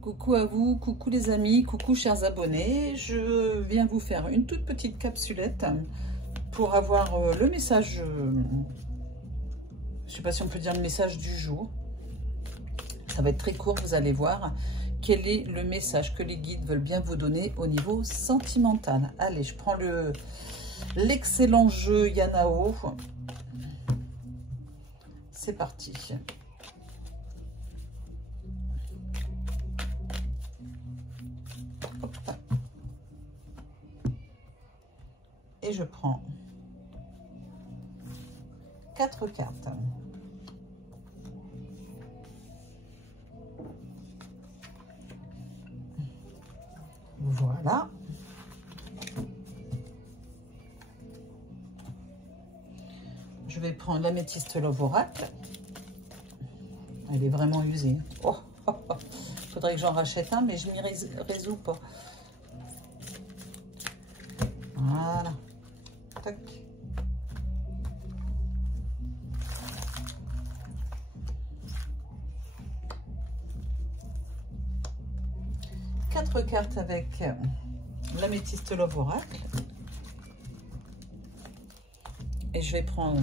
Coucou à vous, coucou les amis, coucou chers abonnés. Je viens vous faire une toute petite capsulette pour avoir le message, je ne sais pas si on peut dire le message du jour. Ça va être très court, vous allez voir. Quel est le message que les guides veulent bien vous donner au niveau sentimental? Allez, je prends l'excellent jeu Yanao. C'est parti. Hop. Et je prends 4 cartes. Voilà. Je vais prendre l'améthyste Love Oracle. Elle est vraiment usée. Oh, oh, oh. Faudrait que j'en rachète un, mais je m'y résous pas. Voilà. Tac. Quatre cartes avec l'améthyste Love Oracle. Et je vais prendre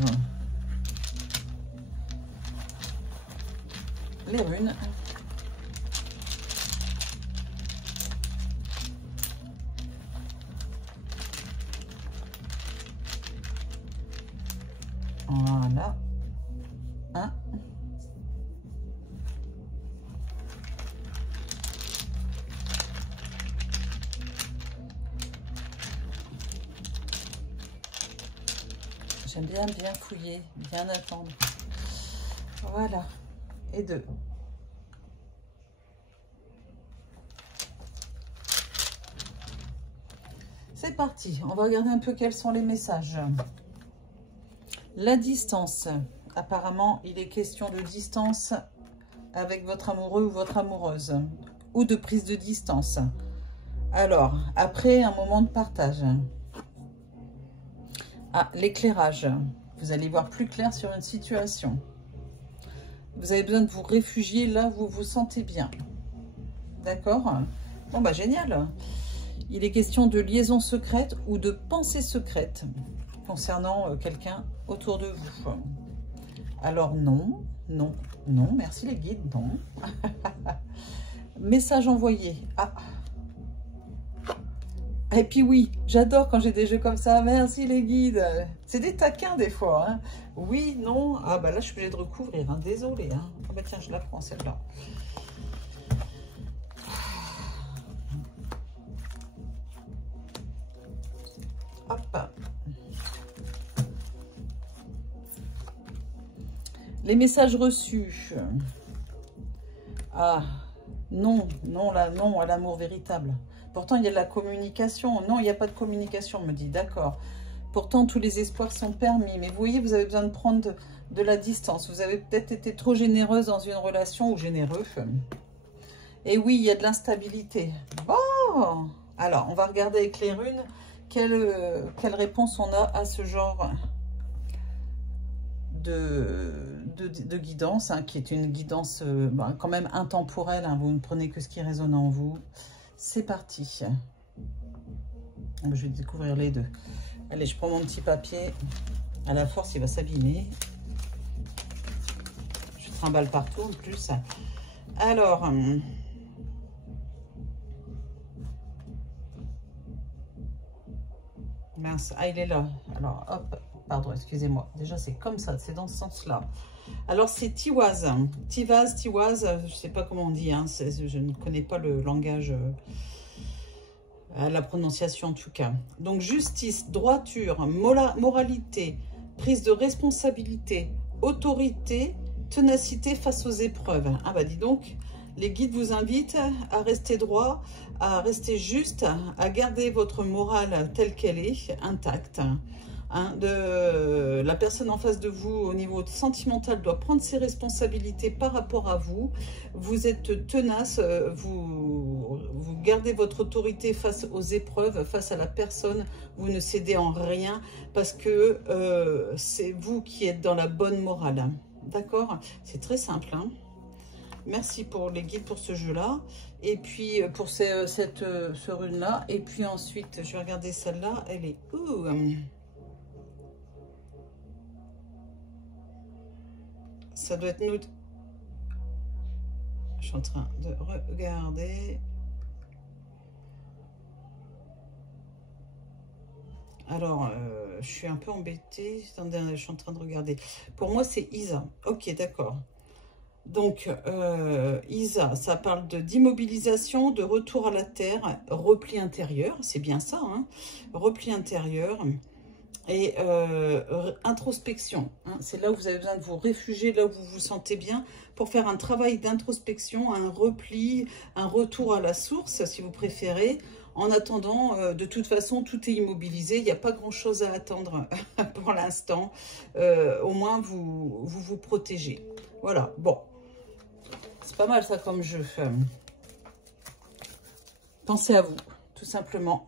les runes. Voilà. Un. J'aime bien fouiller, bien attendre. Voilà. Et 2. C'est parti. On va regarder un peu quels sont les messages. La distance. Apparemment, il est question de distance avec votre amoureux ou votre amoureuse. Ou de prise de distance. Alors, après un moment de partage. Ah, l'éclairage. Vous allez voir plus clair sur une situation. Vous avez besoin de vous réfugier là où vous vous sentez bien. D'accord? Bon, bah génial. Il est question de liaison secrète ou de pensée secrète concernant quelqu'un autour de vous. Alors non, non, non, merci les guides, non. Message envoyé. Ah. Et puis oui, j'adore quand j'ai des jeux comme ça. Merci les guides. C'est des taquins des fois. Hein. Oui, non. Ah bah là, je suis obligée de recouvrir. Hein. Désolée. Hein. Ah bah tiens, je la prends celle-là. Hop. Les messages reçus. Ah, non, non, là, non à l'amour véritable. Pourtant, il y a de la communication. Non, il n'y a pas de communication, me dit. D'accord. Pourtant, tous les espoirs sont permis. Mais vous voyez, vous avez besoin de prendre de la distance. Vous avez peut-être été trop généreuse dans une relation ou généreux. Et oui, il y a de l'instabilité. Bon. Alors, on va regarder avec les runes quelle réponse on a à ce genre de guidance, hein, qui est une guidance quand même intemporelle. Hein, vous ne prenez que ce qui résonne en vous. C'est parti. Je vais découvrir les deux. Allez, je prends mon petit papier. À la force, il va s'abîmer. Je trimballe partout en plus. Alors, mince, ah, il est là. Alors, hop, pardon, excusez-moi. Déjà, c'est comme ça, c'est dans ce sens-là. Alors, c'est Tiwaz. Tiwaz, je ne sais pas comment on dit. Hein, je ne connais pas le langage, la prononciation en tout cas. Donc, justice, droiture, moralité, prise de responsabilité, autorité, ténacité face aux épreuves. Ah bah dis donc, les guides vous invitent à rester droit, à rester juste, à garder votre morale telle qu'elle est, intacte. Hein, la personne en face de vous au niveau sentimental doit prendre ses responsabilités par rapport à vous. Vous êtes tenace, vous gardez votre autorité face aux épreuves, face à la personne. Vous ne cédez en rien parce que c'est vous qui êtes dans la bonne morale. D'accord? C'est très simple. Hein, Merci pour les guides pour ce jeu-là. Et puis pour ce rune-là. Et puis ensuite, je vais regarder celle-là. Elle est où? Ça doit être nous. Je suis en train de regarder. Alors, je suis un peu embêtée. Attendez, je suis en train de regarder. Pour moi, c'est Isa. Ok, d'accord. Donc, Isa, ça parle d'immobilisation, de retour à la terre, repli intérieur. C'est bien ça, hein, repli intérieur. Et introspection, hein, c'est là où vous avez besoin de vous réfugier, là où vous vous sentez bien, pour faire un travail d'introspection, un repli, un retour à la source, si vous préférez. En attendant, de toute façon, tout est immobilisé, il n'y a pas grand-chose à attendre pour l'instant. Au moins, vous protégez. Voilà, bon. C'est pas mal ça comme jeu. Pensez à vous, tout simplement.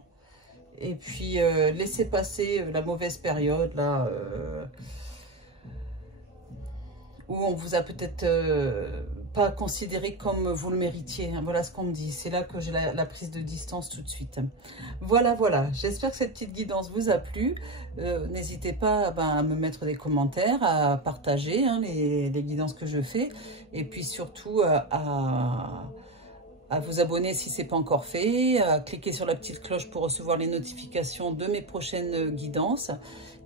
Et puis, laissez passer la mauvaise période, là, où on vous a peut-être pas considéré comme vous le méritiez. Voilà ce qu'on me dit. C'est là que j'ai la prise de distance tout de suite. Voilà, voilà. J'espère que cette petite guidance vous a plu. N'hésitez pas à me mettre des commentaires, à partager hein, les guidances que je fais. Et puis surtout, à vous abonner si ce n'est pas encore fait, à cliquer sur la petite cloche pour recevoir les notifications de mes prochaines guidances.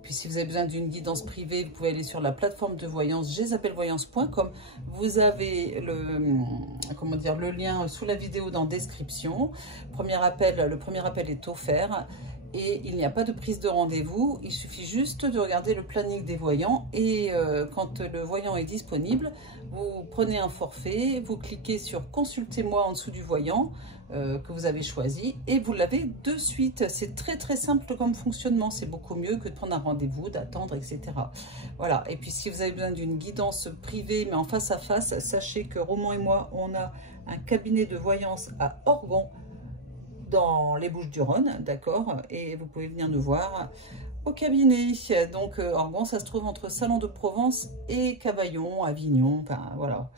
Puis si vous avez besoin d'une guidance privée, vous pouvez aller sur la plateforme de voyance jezabelvoyance.com. Vous avez le lien sous la vidéo dans description. Le premier appel est offert. Et il n'y a pas de prise de rendez-vous, il suffit juste de regarder le planning des voyants et quand le voyant est disponible, vous prenez un forfait, vous cliquez sur « Consultez-moi » en dessous du voyant que vous avez choisi et vous l'avez de suite. C'est très très simple comme fonctionnement, c'est beaucoup mieux que de prendre un rendez-vous, d'attendre, etc. Voilà, et puis si vous avez besoin d'une guidance privée mais en face à face, sachez que Roman et moi, on a un cabinet de voyance à Orgon, dans les Bouches-du-Rhône, d'accord, et vous pouvez venir nous voir au cabinet. Donc Orgon, ça se trouve entre Salon de Provence et Cavaillon, Avignon, enfin voilà,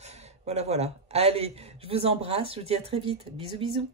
voilà. Allez, je vous embrasse, je vous dis à très vite, bisous bisous.